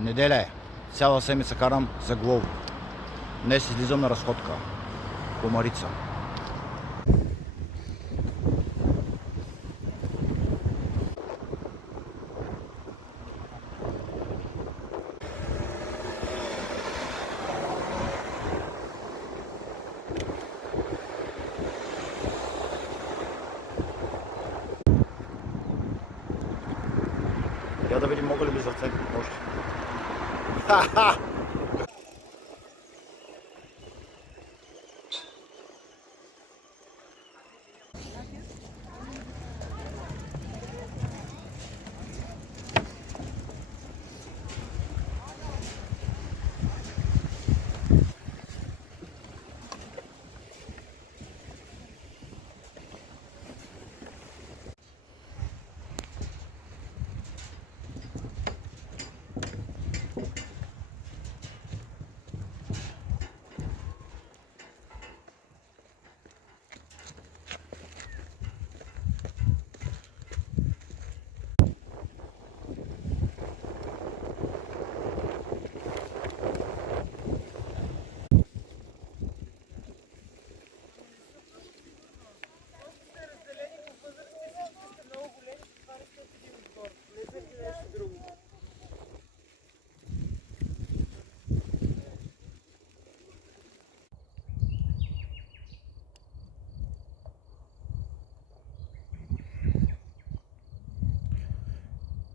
Неделя е. Цяла седмица карам за Глово. Днес излизам на разходка по Марица. Я да видим мога ли би зацепим още.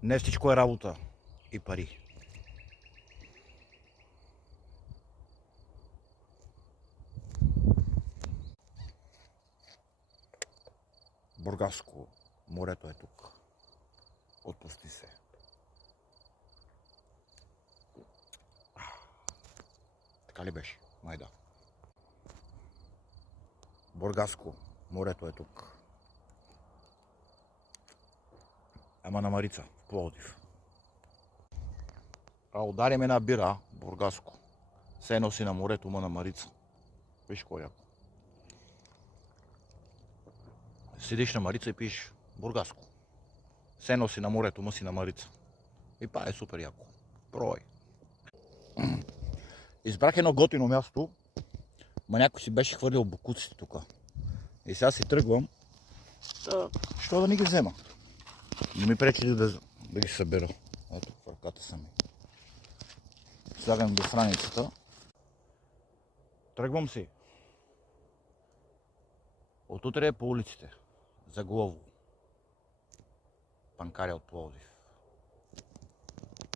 Не всичко е работа и пари. Бургаско. Морето е тук. Отпусти се. Така ли беше? Май да. Бургаско. Морето е тук. Ама на Марица, в Пловдив. А ударим една бира, Бургаско. Се носи на морето, ма на Марица. Виж кой яко. Седиш на Марица и пиш Бургаско. Се носи на морето, ма си на Марица. И па е супер яко. Пробай. Избрах едно готино място, ма някой си беше хвърлил бокуците тук. И сега си тръгвам. Що да не ги взема? Не ми пречи ли да ги събера. Ето в ръката са ми. Слагам ги в раницата. Тръгвам си. Отутре е по улиците. За Глово. Панкаря от Пловдив.